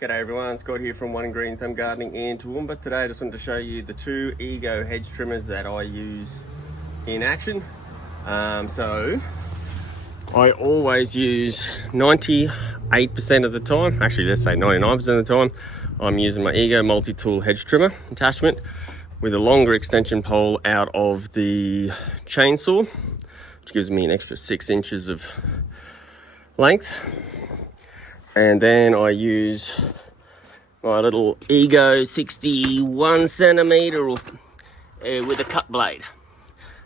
G'day everyone, Scott here from One Green Thumb Gardening in Toowoomba. Today I just wanted to show you the two Ego hedge trimmers that I use in action. So I always use 98% of the time, actually let's say 99% of the time, I'm using my Ego multi-tool hedge trimmer attachment with a longer extension pole out of the chainsaw, which gives me an extra 6 inches of length. And then I use my little Ego 61 centimeter with a cut blade.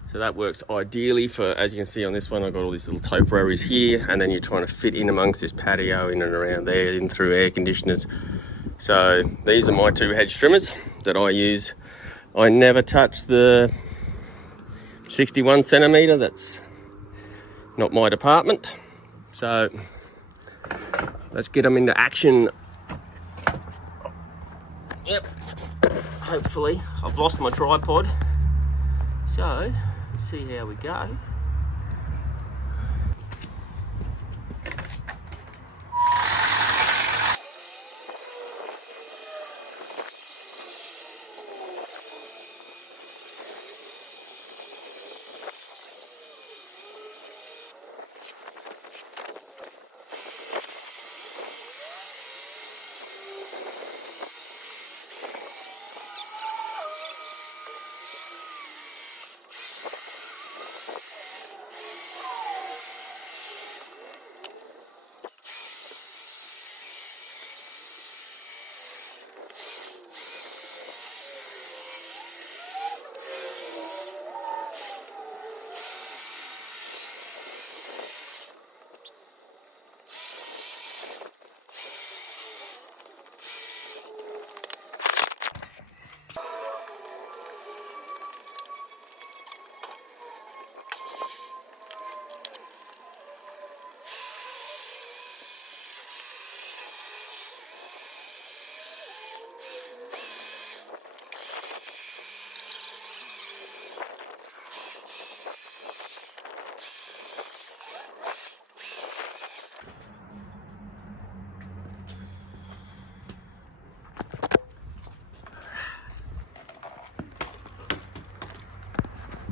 So that works ideally for, as you can see on this one, I've got all these little topiaries here, and then you're trying to fit in amongst this patio, in and around there, in through air conditioners. So these are my two hedge trimmers that I use. I never touch the 61 centimeter, that's not my department. So let's get them into action. Yep, hopefully. I've lost my tripod. So, let's see how we go.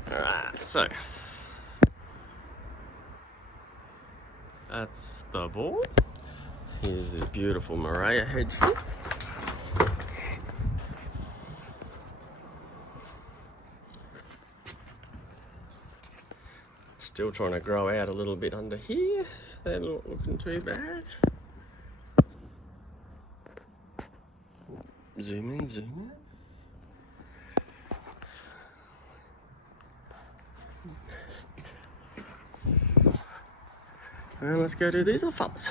Alright, so that's the ball. Here's the beautiful Maria hedge. Still trying to grow out a little bit under here. They're not looking too bad. Zoom in, zoom in. And let's go do these little fellas.